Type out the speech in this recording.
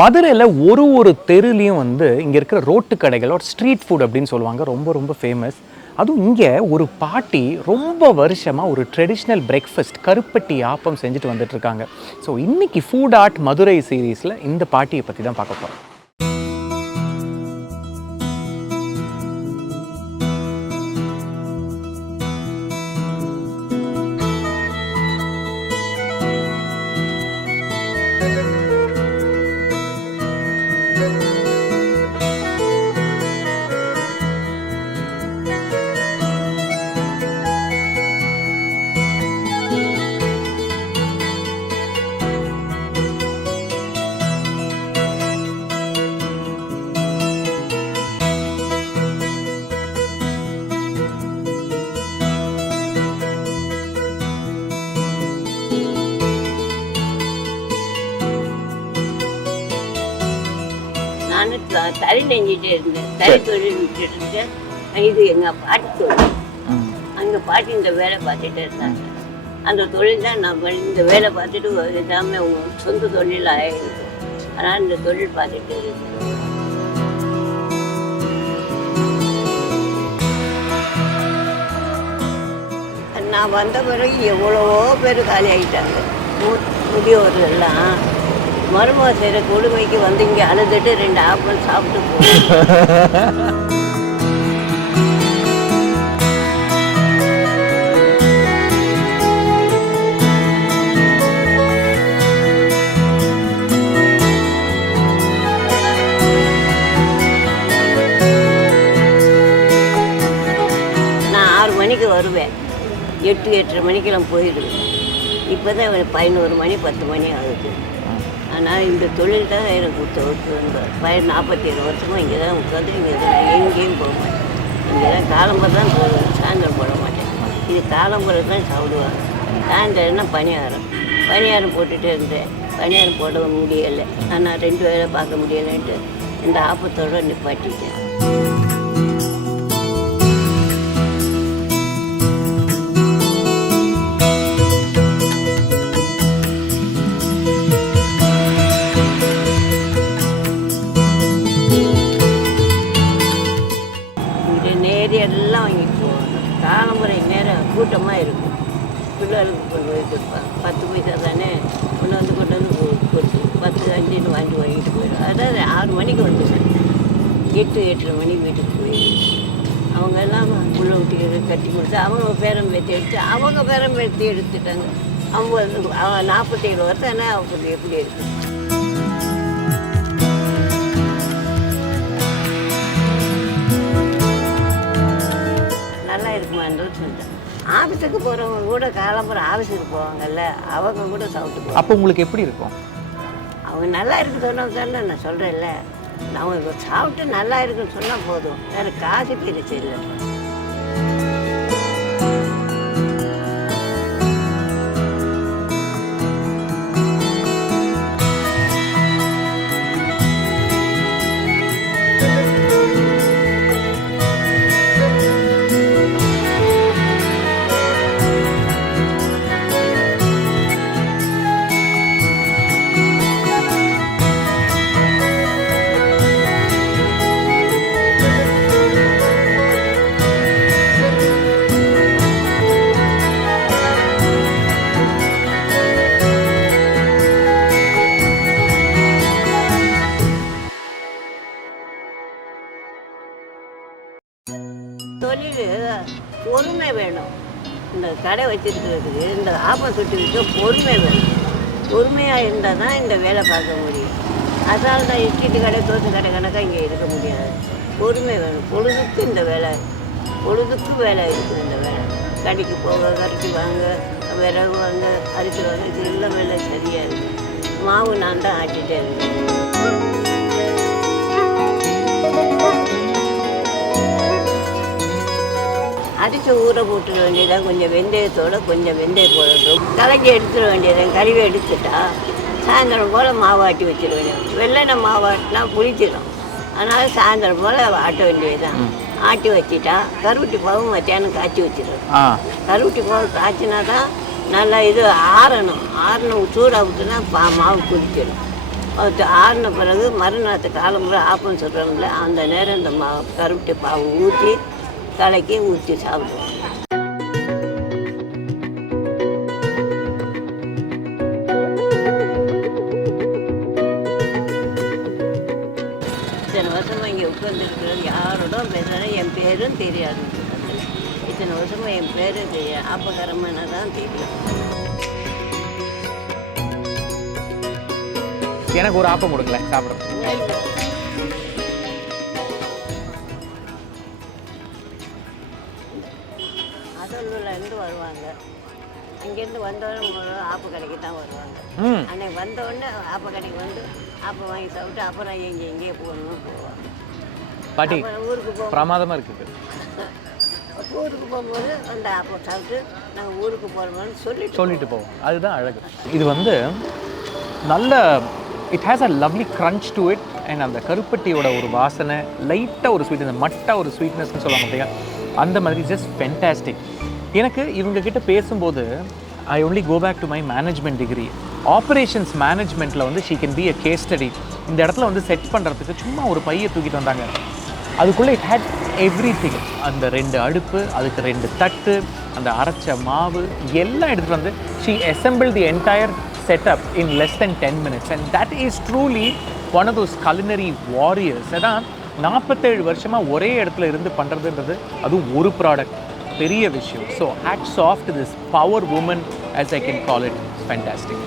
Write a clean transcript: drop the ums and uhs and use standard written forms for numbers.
மதுரையில் ஒரு தெருலையும் வந்து இங்கே இருக்கிற ரோட்டு கடைகள் ஒரு ஸ்ட்ரீட் ஃபுட் அப்படின்னு சொல்லுவாங்க, ரொம்ப ரொம்ப ஃபேமஸ். அதுவும் இங்கே ஒரு பாட்டி ரொம்ப வருஷமாக ஒரு ட்ரெடிஷ்னல் பிரேக்ஃபாஸ்ட் கருப்பட்டி ஆப்பம் செஞ்சுட்டு வந்துட்டுருக்காங்க. ஸோ இன்றைக்கி ஃபுட் ஆர்ட் மதுரை சீரீஸில் இந்த பாட்டியை பற்றி தான் பார்க்க போகிறோம். தறி நெஞ்சிட்டே இருந்தேன், தறி தொழில் விட்டுட்டு இருந்தேன். இது எங்கள் பாட்டி தொழில். அங்கே பாட்டி இந்த வேலை பார்த்துட்டே இருந்தாங்க. அந்த தொழில் தான் நான் இந்த வேலை பார்த்துட்டு எல்லாமே சொந்த தொழில் ஆகிருக்கும். அதனால் இந்த தொழில் பார்த்துட்டு இருக்கேன். நான் வந்த பிறகு எவ்வளவோ பேர் காலி ஆகிட்டாங்க. முதியோர்கள்லாம் மருமக செய்கிற கொடுமைக்கு வந்து இங்கே அழுதுட்டு 2 ஆப்பிள் சாப்பிட்டு போகும். நான் 6 மணிக்கு வருவேன், 8-8:30 மணிக்கெல்லாம் போயிடுவேன். இப்போ தான் 11 மணி 10 மணி ஆகுது. ஆனால் இந்த தொழில் தான் எனக்கு 47 வருஷமாக இங்கே தான் உட்காந்து இங்கே தான் எங்கேயும் போக மாட்டேன். இங்கே தான் காலம்பரை தான் போடுவேன், சாயந்தரம் போட மாட்டேன். இது காலம்பரை தான் சாப்பிடுவாங்க. சாயந்தரம்னா பணியாரம் போட்டுகிட்டே இருந்தேன். பணியாரம் போட முடியலை, ஆனால் 2 வேலை பார்க்க முடியலைன்ட்டு இந்த ஆப்பத்தோடு நிப்பாட்டிட்டேன். எல்லாம் வாங்கிட்டு போவாங்க. காலம்பரை நேரம் கூட்டமாக இருக்கும். பிள்ளைகளுக்கு கொண்டு போய் கொடுப்பாங்க. 10 பைசா தானே, கொண்டு வந்து கொடுத்து 10-5 வாங்கிட்டு போயிடும். அதாவது 6 மணிக்கு வந்துடுவேன், 8-8:30 மணிக்கு வீட்டுக்கு போயிடுவேன். அவங்க எல்லாம் உள்ள விட்டு கட்டி கொடுத்து அவங்க பேரம் பேத்தி எடுத்து அவங்க பேரம் பேத்தி எடுத்துட்டாங்க. அவங்க 47 வருஷம் ஆனால் அவங்க எப்படி இருக்கு. நல்லா இருக்குமான்றது சொல்லிட்டேன். ஆஃபீஸுக்கு போகிறவங்க கூட காலம்புற ஆஃபீஸுக்கு போவாங்கல்ல, அவங்க கூட சாப்பிட்டு போவாங்க. அப்போ உங்களுக்கு எப்படி இருக்கும்? அவங்க நல்லா இருக்கு சொன்னதானே நான் சொல்கிறேன்ல. அவங்க சாப்பிட்டு நல்லா இருக்குன்னு சொன்னால் போதும், வேறு காசு பிரிச்சு இல்லை. தொழில் பொறுமை வேணும். இந்த கடை வச்சிருக்கிறதுக்கு, இந்த ஆப்பம் சுட்டுக்கு பொறுமை வேணும். பொறுமையாக இருந்தால் தான் இந்த வேலை பார்க்க முடியும். அதனால தான் இட்லி கடை தோசை கடை கணக்காக இங்கே இருக்க முடியாது. பொறுமை வேணும். பொழுதுக்கு இந்த வேலை, பொழுதுக்கு வேலை இருக்குது. இந்த வேலை கடைக்கு போக, கரைச்சி வாங்க, விறகு வாங்க, அரிசி வாங்க, இது எல்லாம் வேலை சரியாக இருக்குது. மாவு நான் தான் ஆட்டிகிட்டே இருக்கேன். அரிசி ஊற போட்டுட வேண்டியதான். கொஞ்சம் வெந்தயத்தோடு கொஞ்சம் வெந்தயம் போடட்டும். கலக்கி எடுத்துட வேண்டியதான். கறிவை எடுத்துட்டா சாயந்தரம் போல் மாவு ஆட்டி வச்சிட வேண்டியது. வெள்ளெண்ணெய் மாவு ஆட்டினா புளிச்சிடும். அதனால் சாயந்தரம் போல் ஆட்ட வேண்டியதுதான். ஆட்டி வச்சுட்டா கருவட்டி பாவு மத்தியானம் காய்ச்சி வச்சிடுறோம். கருவட்டி பாவு காய்ச்சினா தான் நல்லா இது ஆறணும். சூடாக விட்டுனா மாவு குடிச்சிடும். அது ஆறின பிறகு மறுநாள் காலம்புற ஆப்பம் சொல்கிறோம்ல அந்த நேரம் இந்த கருப்பட்டி பாவு ஊற்றி கலக்கி ஊற்றி சாப்பிடுவோம். இத்தனை வருஷமாக இங்கே உட்காந்துருக்கிறது யாரோட பேசுகிறேன் என் பேரும் தெரியாது. இத்தனை வருஷமாக என் பேரும் தெரியாது. ஆப்பக்காரமான தான் தெரியும். எனக்கு ஒரு ஆப்பம் கொடுக்கல சாப்பிட்றேன். அதூர்லேருந்து வருவாங்க. அங்கேருந்து வந்தவொடனே ஆப்ப கடைக்கு தான் வருவாங்க. அன்னைக்கு வந்தவுடனே ஆப்ப கடைக்கு வந்து ஆப்பம் வாங்கி சாப்பிட்டு அப்புறம் எங்கேயே போகணும்னு போவாங்க. பாட்டி ஊருக்கு போவோம். பிரமாதமாக இருக்குது. ஊருக்கு போகும்போது அந்த ஆப்பம் சாப்பிட்டு நாங்கள் ஊருக்கு போகிறோம்னு சொல்லிட்டு போவோம். அதுதான் அழகு. இது வந்து நல்ல it has a lovely crunch to it. And அந்த கருப்பட்டியோட ஒரு வாசனை லைட்டாக ஒரு ஸ்வீட், இந்த மட்டை ஒரு ஸ்வீட்னஸ்ன்னு சொல்லுவாங்க இல்லையா, அந்த மாதிரி ஜஸ்ட் ஃபென்டாஸ்டிக். எனக்கு இவங்கக்கிட்ட பேசும்போது I only go back to my management degree. Operations மேனேஜ்மெண்ட்டில் வந்து she can be a case study. இந்த இடத்துல வந்து செட் பண்ணுறதுக்கு சும்மா ஒரு பையை தூக்கிட்டு வந்தாங்க. அதுக்குள்ளே இட் ஹேட் எவ்ரி திங். அந்த 2 அடுப்பு, அதுக்கு 2 தட்டு, அந்த அரைச்ச மாவு எல்லாம் எடுத்துகிட்டு வந்து she assembled the entire setup in less than 10 minutes. And that is truly one of those culinary warriors. அதான் 47 வருஷமாக ஒரே இடத்துல இருந்து பண்ணுறதுன்றது அதுவும் ஒரு ப்ராடக்ட் பெரிய விஷயம். So hats off to this power woman as I can call it. Fantastic.